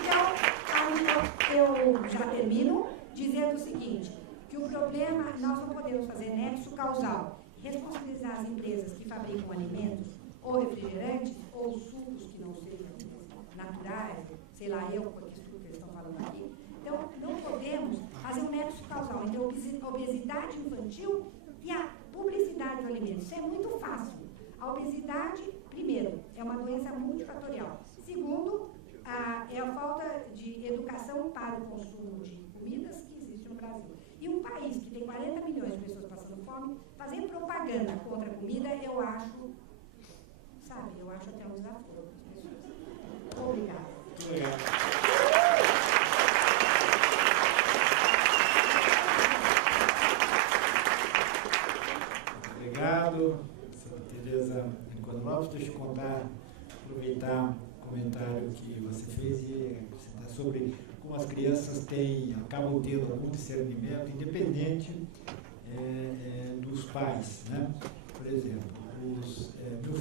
Então, eu já termino dizendo o seguinte, que o problema, nós não podemos fazer nexo causal, responsabilizar as empresas que fabricam alimentos, ou refrigerantes, ou sucos que não sejam naturais, sei lá eu, porque isso que eles estão falando aqui. Então, não podemos fazer um nexo causal entre a obesidade infantil e a publicidade do alimento. Isso é muito fácil. A obesidade, primeiro, é uma doença multifatorial. Segundo, é a falta de educação para o consumo de comidas que existe no Brasil. E um país que tem 40 milhões de pessoas passando fome, fazer propaganda contra a comida, eu acho até um desafio para as pessoas. Obrigada. Obrigado, Tereza Nicolau Lopes. Deixa eu aproveitar o comentário que você fez sobre como as crianças acabam tendo algum discernimento independente dos pais, né? Por exemplo, meus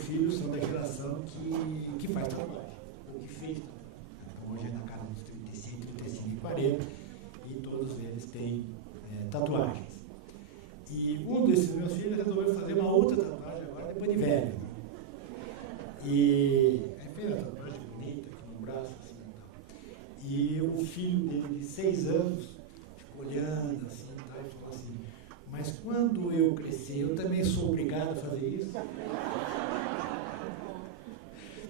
filhos são da geração que faz tatuagem, ou que fez tatuagem. Hoje é na casa dos 35, 35 e 40, e todos eles têm tatuagens. E um desses meus filhos resolveu fazer uma outra tatuagem agora, depois de velho. E fez uma tatuagem bonita aqui no braço, assim, e o filho dele, de 6 anos, ficou olhando assim, e falou assim, mas quando eu crescer, eu também sou obrigado a fazer isso?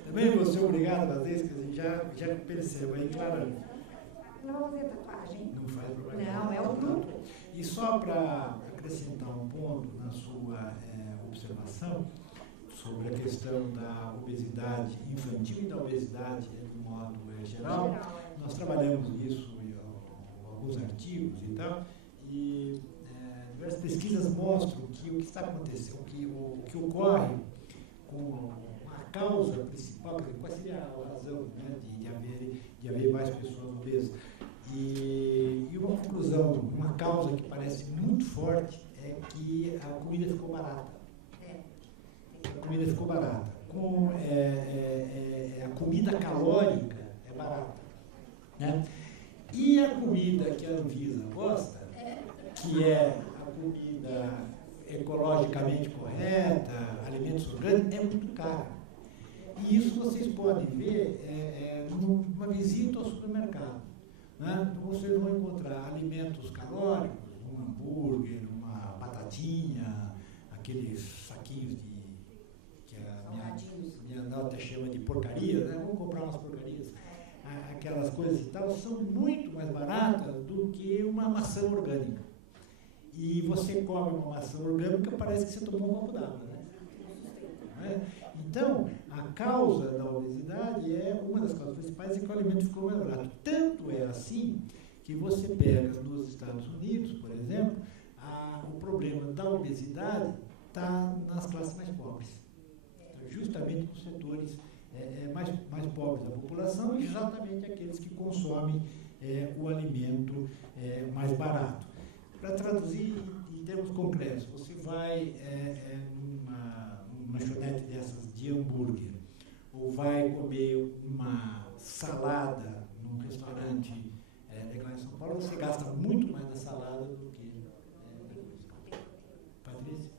Também vou ser obrigado a fazer isso? Já percebo aí, claro. Não vou fazer tatuagem. Não faz propaganda. Não, é o grupo. E só para acrescentar um ponto na sua observação sobre a questão da obesidade infantil e da obesidade de modo geral, nós trabalhamos isso em alguns artigos e tal, e diversas pesquisas mostram que o que está acontecendo, o que ocorre com a causa principal, qual seria a razão, né, de haver mais pessoas obesas. E uma conclusão, uma causa que parece muito forte é que a comida ficou barata. A comida ficou barata. A comida calórica é barata. Né? E a comida que a Anvisa gosta, que é a comida ecologicamente correta, alimentos orgânicos, é muito cara. E isso vocês podem ver numa visita ao supermercado. Né? Então, vocês vão encontrar alimentos calóricos, um hambúrguer, uma batatinha, aqueles saquinhos que a minha nota chama de porcaria, né? Vamos comprar umas porcarias. Aquelas coisas e tal, são muito mais baratas do que uma maçã orgânica. E você come uma maçã orgânica, parece que você tomou um copo d'água, né? Então, a causa da obesidade uma das causas principais é que o alimento ficou mais barato. Tanto é assim que você pega nos Estados Unidos, por exemplo, o problema da obesidade está nas classes mais pobres. Justamente nos setores mais pobres da população e exatamente aqueles que consomem o alimento mais barato. Para traduzir em termos concretos, você vai numa lanchonete dessas de hambúrguer, ou vai comer uma salada num restaurante legal em São Paulo, você gasta muito mais na salada do que Patrícia?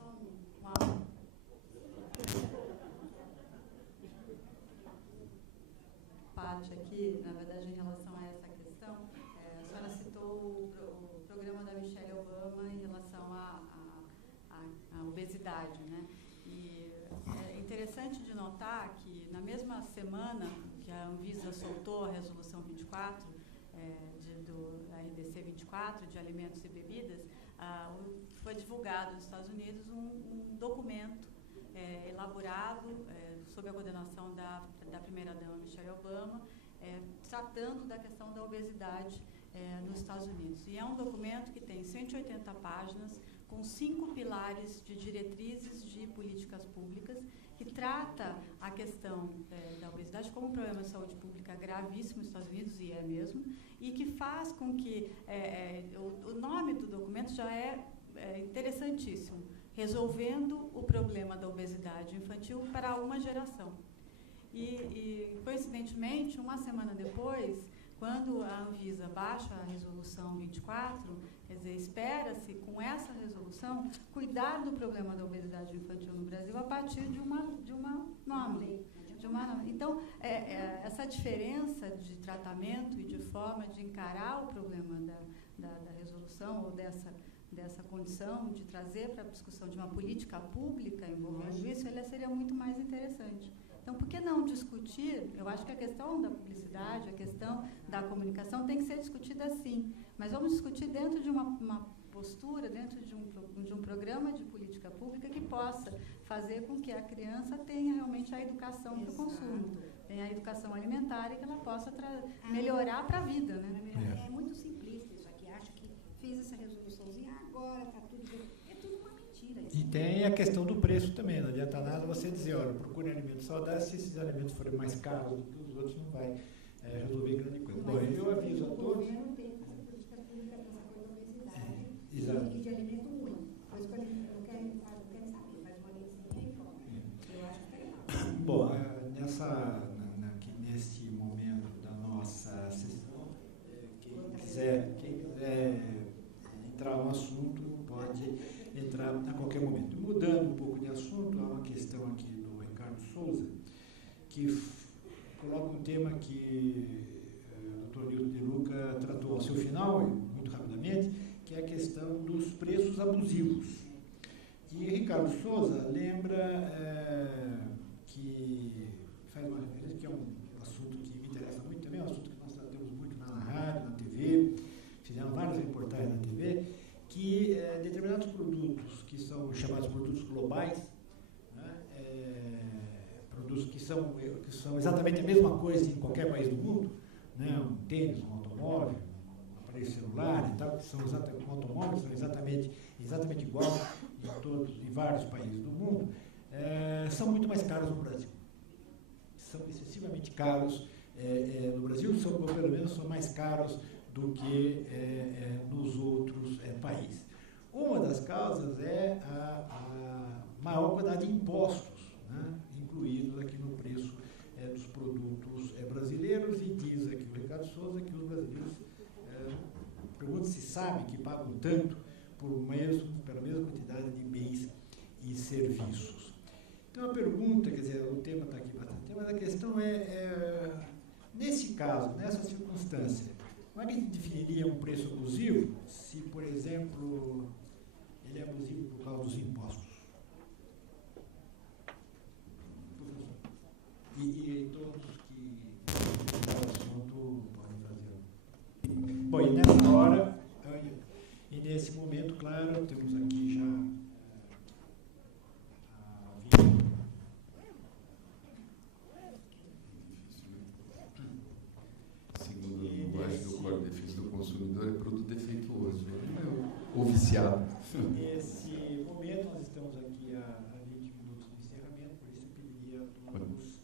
Parte aqui, na verdade, em relação a essa questão, a senhora citou o programa da Michelle Obama em relação à obesidade, né? E é interessante de notar que na mesma semana que a Anvisa soltou a resolução 24, do RDC 24, de alimentos e bebidas, foi divulgado nos Estados Unidos um documento elaborado sob a coordenação da primeira-dama Michelle Obama, tratando da questão da obesidade nos Estados Unidos. E é um documento que tem 180 páginas, com 5 pilares de diretrizes de políticas públicas, que trata a questão da obesidade como um problema de saúde pública gravíssimo nos Estados Unidos, e é mesmo, e que faz com que o nome do documento já é interessantíssimo, resolvendo o problema da obesidade infantil para uma geração. E coincidentemente, uma semana depois, quando a Anvisa baixa a resolução 24, quer dizer, espera-se, com essa resolução, cuidar do problema da obesidade infantil no Brasil a partir de uma norma. Então, essa diferença de tratamento e de forma de encarar o problema da resolução ou dessa condição de trazer para a discussão de uma política pública envolvendo isso, ela seria muito mais interessante. Então, por que não discutir? Eu acho que a questão da publicidade, a questão da comunicação tem que ser discutida sim, mas vamos discutir dentro de uma postura, dentro de um programa de política pública que possa fazer com que a criança tenha realmente a educação para o consumo, tenha a educação alimentar e que ela possa melhorar para a vida. Né? É muito simplista isso aqui, acho que fiz essa resoluçãozinha, agora está tudo bem. É tudo uma mentira. E tem a questão do preço também, não adianta nada você dizer, olha, procure alimentos saudáveis, se esses alimentos forem mais caros do que os outros, não vai resolver grande coisa. Bom, eu aviso a todos... Exato. E de alimento ruim. Por isso que eu quero saber, faz uma licença e fora. Eu acho que é legal. Bom, nesse momento da nossa sessão, quem quiser entrar no assunto pode entrar a qualquer momento. Mudando um pouco de assunto, há uma questão aqui do Ricardo Souza, que coloca um tema que o Dr. Nilton de Luca tratou ao seu final, muito rapidamente, que é a questão dos preços abusivos. E Ricardo Souza lembra que faz uma referência, que é um assunto que me interessa muito também, é um assunto que nós tratamos muito na rádio, na TV, fizemos várias reportagens na TV, que determinados produtos que são chamados produtos globais, né, produtos que são exatamente a mesma coisa em qualquer país do mundo, né, um tênis, um automóvel, aparelho celular e tal, que são exatamente, automóveis são exatamente igual em vários países do mundo, são muito mais caros no Brasil. São excessivamente caros no Brasil, ou pelo menos são mais caros do que nos outros países. Uma das causas é a maior quantidade de impostos, né, incluídos aqui no preço dos produtos brasileiros, e diz aqui o Ricardo Souza que os brasileiros pergunta se sabem que pagam tanto pela mesma quantidade de bens e serviços. Então a pergunta, quer dizer, o tema está aqui bastante, mas a questão nesse caso, nessa circunstância, como é que a gente definiria um preço abusivo se, por exemplo, ele é abusivo por causa dos impostos? E todos que o assunto podem fazer. Bom, e nessa hora, e nesse momento, claro, temos aqui já segundo a linguagem do Código de Defesa do Consumidor, é produto defeituoso, ou viciado. Nesse momento, nós estamos aqui a 20 minutos de encerramento, por isso eu pediria a todos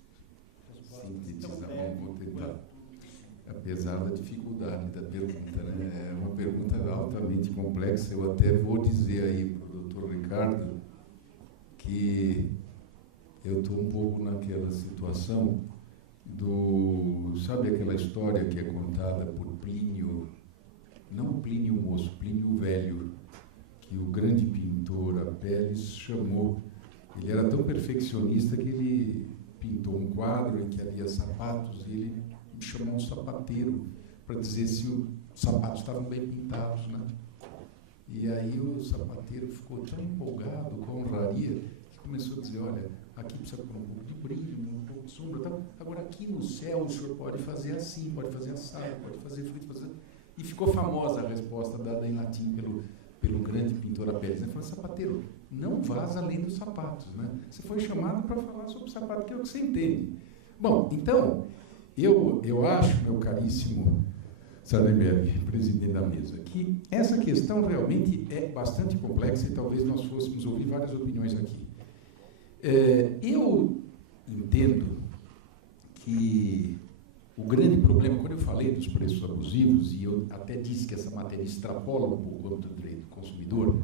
sintetizar, vou tentar. Apesar da dificuldade da pergunta, né? É uma pergunta altamente complexa. Eu até vou dizer aí para o doutor Ricardo que eu estou um pouco naquela situação sabe aquela história que é contada por Plínio, não Plínio Moço, Plínio Velho, que o grande pintor Apelles chamou, ele era tão perfeccionista que ele pintou um quadro em que havia sapatos e ele chamou um sapateiro para dizer se os sapatos estavam bem pintados, né? E aí o sapateiro ficou tão empolgado com a honraria que começou a dizer, olha, aqui precisa pôr um pouco de brilho, um pouco de sombra, tal. Agora aqui no céu o senhor pode fazer assim, pode fazer assado, pode fazer frito, E ficou famosa a resposta dada em latim pelo grande pintor Apelles. Ele falou, sapateiro, não vaza além dos sapatos, né? Você foi chamado para falar sobre o sapato, que é o que você entende. Bom, então, eu acho, meu caríssimo Sardenberg, presidente da mesa, que essa questão realmente é bastante complexa e talvez nós fôssemos ouvir várias opiniões aqui. Eu entendo que o grande problema, quando eu falei dos preços abusivos, e eu até disse que essa matéria extrapola um pouco o âmbito do direito do consumidor,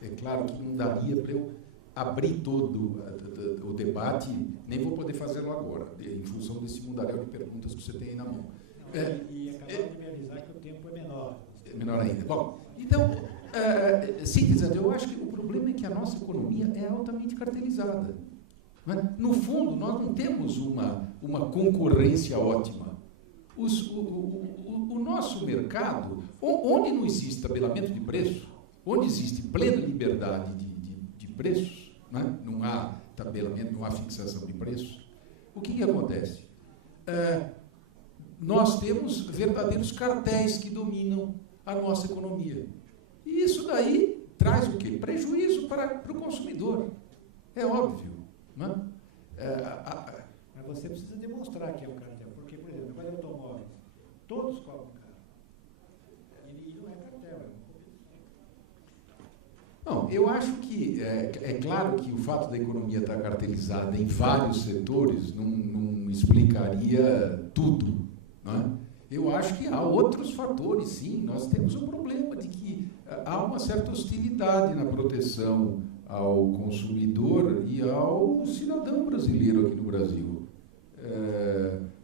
é claro que não daria para eu abrir todo o debate, nem vou poder fazê-lo agora, em função desse mundaréu de perguntas que você tem aí na mão. E acabaram de me avisar que o tempo é menor. É menor ainda. Bom, então, sintetizando, eu acho que o problema é que a nossa economia é altamente cartelizada. Né? No fundo, nós não temos uma concorrência ótima. O nosso mercado, onde não existe tabelamento de preço, onde existe plena liberdade de preços, né? Não há tabelamento, não há fixação de preços, o que acontece? Nós temos verdadeiros cartéis que dominam a nossa economia. E isso daí traz o quê? Prejuízo para o consumidor. É óbvio. Né? Mas você precisa demonstrar que é um cartel. Porque, por exemplo, agora automóveis, todos cobram caro. E não é cartel, é um... Não, eu acho que é claro que o fato da economia estar cartelizada em vários setores não explicaria tudo. Né? Eu acho que há outros fatores, sim. Nós temos um problema de que há uma certa hostilidade na proteção ao consumidor e ao cidadão brasileiro aqui no Brasil.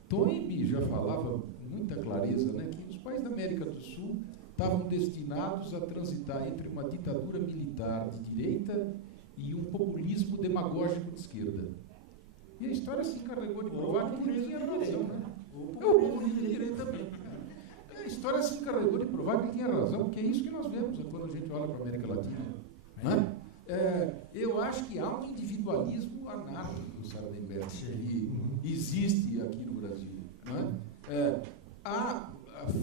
Toynbee já falava com muita clareza, né, que os países da América do Sul estavam destinados a transitar entre uma ditadura militar de direita e um populismo demagógico de esquerda. E a história se encarregou de provar que ele tinha razão. Né? O populismo de direita também. A história se encarregou de provar que ele tinha razão, porque é isso que nós vemos quando a gente olha para a América Latina. Né? Eu acho que há um individualismo anárquico, Sardenberg, que existe aqui no Brasil. Né? Há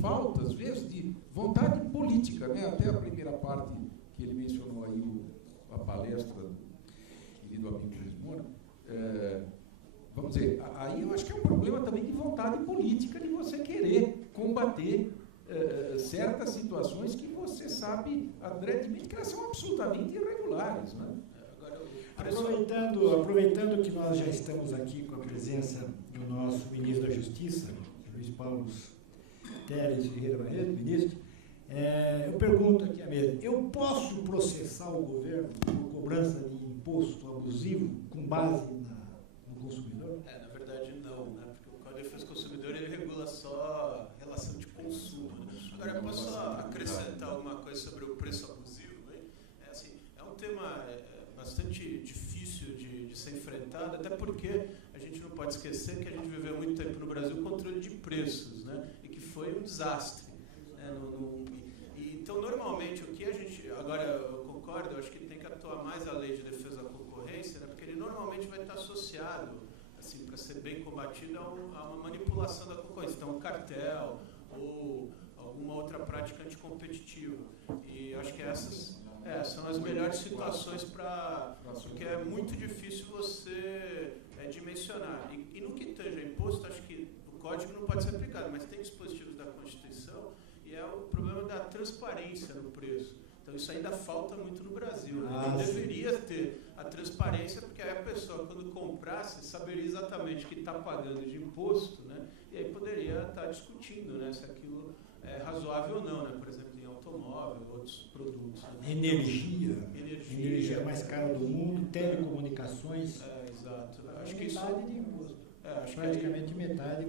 falta, às vezes, de vontade política, né? Até a primeira parte que ele mencionou aí, a palestra do querido amigo Luiz Moura, vamos dizer, aí eu acho que é um problema também de vontade política, de você querer combater certas situações que você sabe adredemente que elas são absolutamente irregulares. Né? Aproveitando que nós já estamos aqui com a presença do nosso ministro da Justiça, Luiz Paulo Teres Ferreira Barreto, ministro, eu pergunto aqui a mesa, eu posso processar o governo por cobrança de imposto abusivo com base no consumidor? Na verdade não, né? Porque o Código de Defesa do Consumidor ele regula só a relação de consumo. Né? Agora eu posso acrescentar alguma coisa sobre o preço abusivo? Né? É um tema bastante difícil de ser enfrentado, até porque a gente não pode esquecer que a gente viveu muito tempo no Brasil o controle de preços, né? E que foi um desastre. Né? Então, normalmente, o que a gente... Agora, eu concordo, eu acho que tem que atuar mais a lei de defesa da concorrência, né? Porque ele normalmente vai estar associado, assim, para ser bem combatido, a uma manipulação da concorrência. Então, um cartel ou alguma outra prática anticompetitiva. E acho que essas são as melhores situações porque é muito difícil você dimensionar. E no que tange a imposto, acho que o código não pode ser aplicado, mas tem dispositivos da Constituição e é o problema da transparência no preço. Então isso ainda falta muito no Brasil. Né? Então deveria ter a transparência, porque aí a pessoa, quando comprasse, saberia exatamente o que está pagando de imposto, né? E aí poderia estar discutindo, né, se aquilo é razoável ou não, né? Por exemplo, em automóvel, outros produtos. Né? Energia mais cara do mundo, telecomunicações. Exato. Acho que metade de imposto. Praticamente metade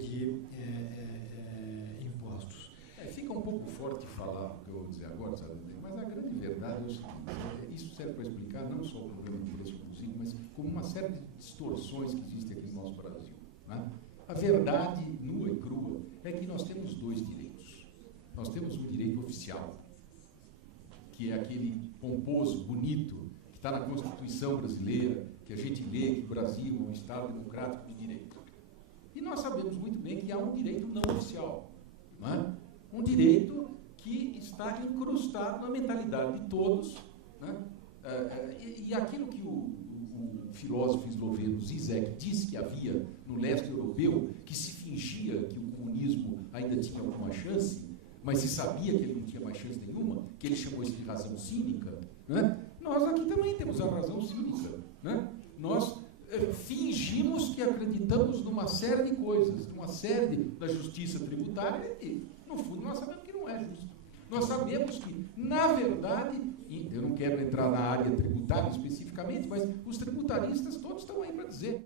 de impostos. Fica um pouco forte falar o que eu vou dizer agora, sabe? Mas a grande verdade é o seguinte, isso serve para explicar não só o problema do preço abusivo, mas como uma série de distorções que existem aqui no nosso Brasil. Né? A verdade nua e crua é que nós temos dois direitos. Nós temos um direito oficial, que é aquele pomposo, bonito, que está na Constituição brasileira, que a gente lê que o Brasil é um Estado democrático de direito. E nós sabemos muito bem que há um direito não oficial, não é? Um direito que está incrustado na mentalidade de todos, né? E aquilo que o filósofo esloveno Zizek disse que havia no leste europeu, que se fingia que o comunismo ainda tinha alguma chance, mas se sabia que ele não tinha mais chance nenhuma, que ele chamou isso de razão cínica, né? Nós aqui também temos a razão cínica. Né? Nós fingimos que acreditamos numa série de coisas, numa série da justiça tributária, e, no fundo, nós sabemos que não é justo. Nós sabemos que, na verdade, eu não quero entrar na área tributária especificamente, mas os tributaristas todos estão aí para dizer.